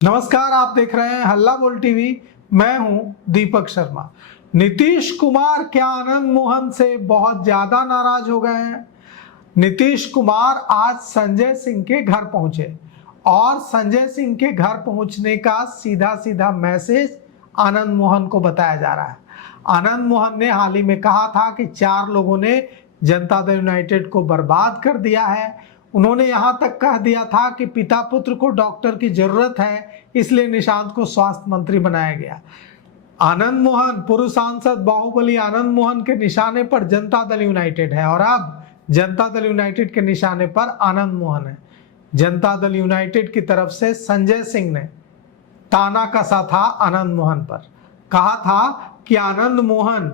नमस्कार, आप देख रहे हैं हल्ला बोल टीवी। मैं हूं दीपक शर्मा। नीतीश कुमार क्या आनंद मोहन से बहुत ज्यादा नाराज हो गए हैं? नीतीश कुमार आज संजय सिंह के घर पहुंचे और संजय सिंह के घर पहुंचने का सीधा सीधा मैसेज आनंद मोहन को बताया जा रहा है। आनंद मोहन ने हाल ही में कहा था कि 4 लोगों ने जनता दल यूनाइटेड को बर्बाद कर दिया है। उन्होंने यहां तक कह दिया था कि पिता पुत्र को डॉक्टर की जरूरत है, इसलिए निशांत को स्वास्थ्य मंत्री बनाया गया। आनंद मोहन, पूर्व सांसद बाहुबली आनंद मोहन के निशाने पर जनता दल यूनाइटेड है और अब जनता दल यूनाइटेड के निशाने पर आनंद मोहन है। जनता दल यूनाइटेड की तरफ से संजय सिंह ने ताना कसा था आनंद मोहन पर। कहा था कि आनंद मोहन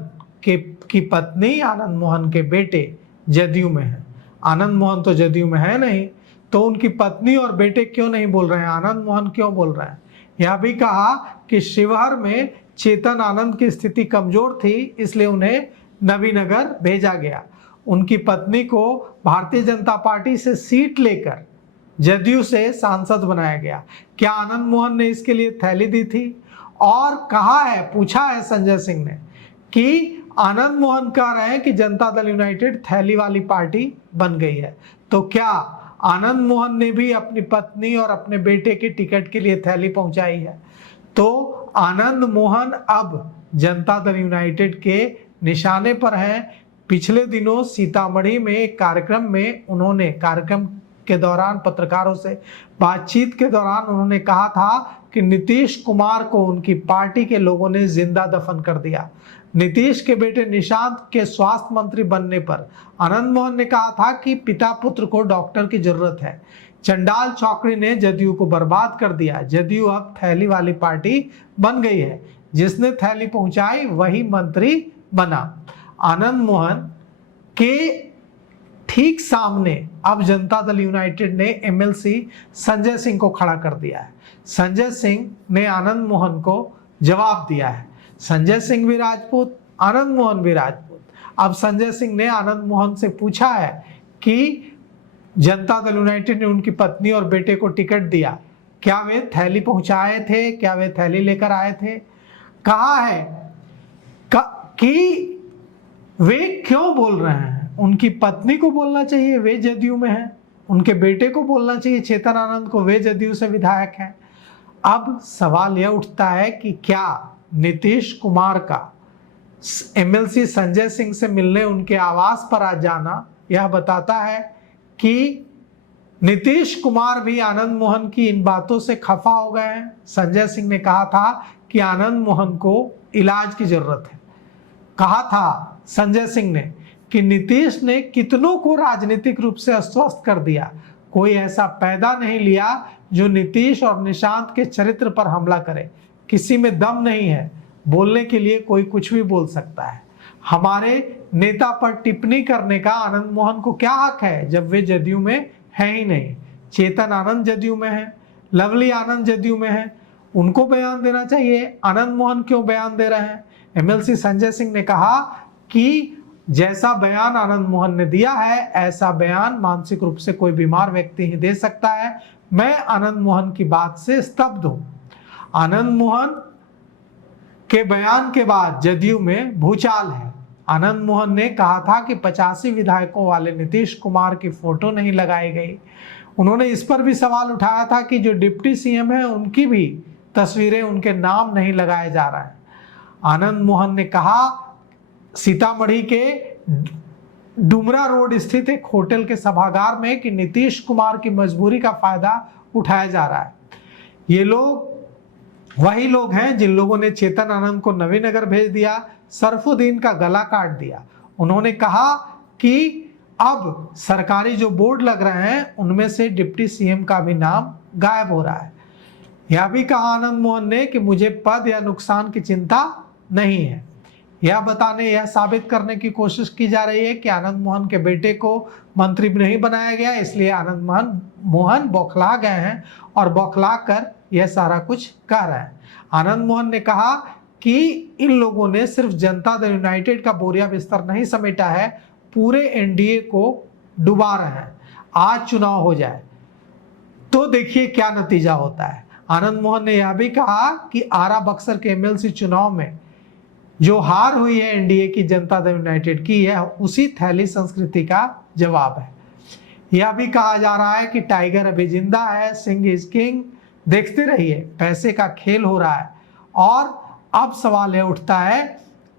की पत्नी आनंद मोहन के बेटे जदयू में है। आनंद मोहन तो जदयू में है नहीं, तो उनकी पत्नी और बेटे क्यों नहीं बोल रहे हैं, आनंद मोहन क्यों बोल रहे हैं? यह भी कहा कि शिवहर में चेतन आनंद की स्थिति कमजोर थी, इसलिए उन्हें नवीनगर भेजा गया। उनकी पत्नी को भारतीय जनता पार्टी से सीट लेकर जदयू से सांसद बनाया गया। क्या आनंद मोहन ने इसके लिए थैली दी थी? और कहा है, पूछा है संजय सिंह ने कि आनंद मोहन कह रहे हैं कि जनता दल यूनाइटेड थैली वाली पार्टी बन गई है, तो क्या आनंद मोहन ने भी अपनी पत्नी और अपने बेटे के टिकट के लिए थैली पहुंचाई है? तो आनंद मोहन अब जनता दल यूनाइटेड के निशाने पर हैं। पिछले दिनों सीतामढ़ी में एक कार्यक्रम के दौरान पत्रकारों से बातचीत के दौरान उन्होंने कहा था कि नीतीश कुमार को उनकी पार्टी के लोगों ने जिंदा दफन कर दिया। नीतीश के बेटे निशांत के स्वास्थ्य मंत्री बनने पर आनंद मोहन ने कहा था कि पिता पुत्र को डॉक्टर की जरूरत है। चंडाल चौकड़ी ने जदयू को बर्बाद कर दिया। जदयू अब थैली वाली पार्टी बन गई है, जिसने थैली पहुंचाई वही मंत्री बना। आनंद मोहन के ठीक सामने अब जनता दल यूनाइटेड ने एमएलसी संजय सिंह को खड़ा कर दिया है। संजय सिंह ने आनंद मोहन को जवाब दिया है। संजय सिंह भी राजपूत, आनंद मोहन भी राजपूत। अब संजय सिंह ने आनंद मोहन से पूछा है कि जनता दल यूनाइटेड ने उनकी पत्नी और बेटे को टिकट दिया, क्या वे थैली पहुंचाए थे, क्या वे थैली लेकर आए थे? कहा है कि वे क्यों बोल रहे हैं? उनकी पत्नी को बोलना चाहिए, वे जदयू में हैं। उनके बेटे को बोलना चाहिए चेतन आनंद को, वे जदयू से विधायक हैं। अब सवाल यह उठता है कि क्या नीतीश कुमार का एमएलसी संजय सिंह से मिलने उनके आवास पर आ जाना यह बताता है कि नीतीश कुमार भी आनंद मोहन की इन बातों से खफा हो गए हैं। संजय सिंह ने कहा था कि आनंद मोहन को इलाज की जरूरत है। कहा था संजय सिंह ने कि नीतीश ने कितनों को राजनीतिक रूप से अस्वस्थ कर दिया, कोई ऐसा पैदा नहीं लिया जो नीतीश और निशांत के चरित्र पर हमला करे। किसी में दम नहीं है, बोलने के लिए कोई कुछ भी बोल सकता है। हमारे नेता पर टिप्पणी करने का आनंद मोहन को क्या हक है जब वे जदयू में है ही नहीं? चेतन आनंद जदयू में है, लवली आनंद जदयू में है, उनको बयान देना चाहिए। आनंद मोहन क्यों बयान दे रहे हैं? एमएलसी संजय सिंह ने कहा कि जैसा बयान आनंद मोहन ने दिया है, ऐसा बयान मानसिक रूप से कोई बीमार व्यक्ति ही दे सकता है। मैं आनंद मोहन की बात से स्तब्ध हूं। आनंद मोहन के बयान के बाद जदयू में भूचाल है। आनंद मोहन ने कहा था कि 85 विधायकों वाले नीतीश कुमार की फोटो नहीं लगाई गई। उन्होंने इस पर भी सवाल उठाया था कि जो डिप्टी सीएम है उनकी भी तस्वीरें, उनके नाम नहीं लगाए जा रहे हैं। आनंद मोहन ने कहा सीतामढ़ी के डुमरा रोड स्थित एक होटल के सभागार में कि नीतीश कुमार की मजबूरी का फायदा उठाया जा रहा है। ये लोग वही लोग हैं जिन लोगों ने चेतन आनंद को नवीनगर भेज दिया, सरफुद्दीन का गला काट दिया। उन्होंने कहा कि अब सरकारी जो बोर्ड लग रहे हैं उनमें से डिप्टी सीएम का भी नाम गायब हो रहा है। यह भी कहा आनंद मोहन ने कि मुझे पद या नुकसान की चिंता नहीं है। यह साबित करने की कोशिश की जा रही है कि आनंद मोहन के बेटे को मंत्री नहीं बनाया गया, इसलिए आनंद मोहन बौखला गए हैं और बौखला कर यह सारा कुछ कह रहे हैं। आनंद मोहन ने कहा कि इन लोगों ने सिर्फ जनता दल यूनाइटेड का बोरिया बिस्तर नहीं समेटा है, पूरे एनडीए को डुबा रहे हैं। आज चुनाव हो जाए तो देखिए क्या नतीजा होता है। आनंद मोहन ने यह भी कहा कि आरा बक्सर के एमएलसी चुनाव में जो हार हुई है एनडीए की जनता दल यूनाइटेड की, यह उसी थैली संस्कृति का जवाब है। यह भी कहा जा रहा है कि टाइगर अभी जिंदा है, सिंह इज किंग, देखते रहिए, पैसे का खेल हो रहा है। और अब सवाल यह उठता है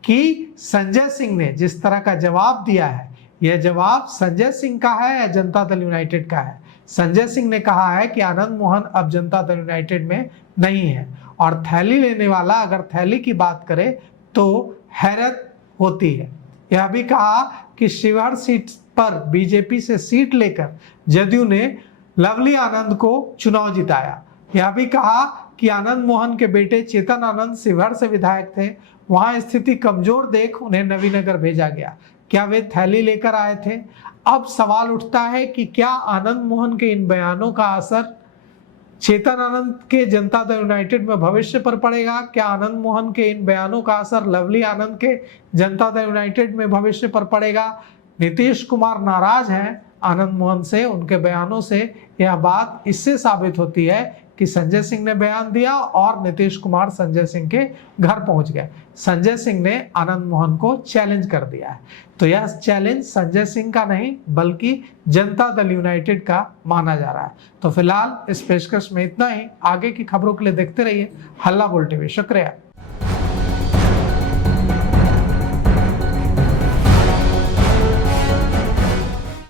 कि संजय सिंह ने जिस तरह का जवाब दिया है, यह जवाब संजय सिंह का है या जनता दल यूनाइटेड का है। संजय सिंह ने कहा है कि आनंद मोहन अब जनता दल यूनाइटेड में नहीं है, और थैली लेने वाला अगर थैली की बात करे तो हैरत होती है। यह भी कहा कि शिवहर सीट पर बीजेपी से सीट लेकर जदयू ने लवली आनंद को चुनाव जिताया। यह भी कहा कि आनंद मोहन के बेटे चेतन आनंद शिवहर से विधायक थे, वहां स्थिति कमजोर देख उन्हें नवीनगर भेजा गया। क्या वे थैली लेकर आए थे? अब सवाल उठता है कि क्या आनंद मोहन के इन बयानों का असर चेतन आनंद के जनता दल यूनाइटेड में भविष्य पर पड़ेगा? क्या आनंद मोहन के इन बयानों का असर लवली आनंद के जनता दल यूनाइटेड में भविष्य पर पड़ेगा? नीतीश कुमार नाराज हैं आनंद मोहन से, उनके बयानों से। यह बात इससे साबित होती है कि संजय सिंह ने बयान दिया और नीतीश कुमार संजय सिंह के घर पहुंच गए। संजय सिंह ने आनंद मोहन को चैलेंज कर दिया है। तो यह चैलेंज संजय सिंह का नहीं बल्कि जनता दल यूनाइटेड का माना जा रहा है। तो फिलहाल इस पेशकश में इतना ही। आगे की खबरों के लिए देखते रहिए हल्ला बोल टीवी। शुक्रिया।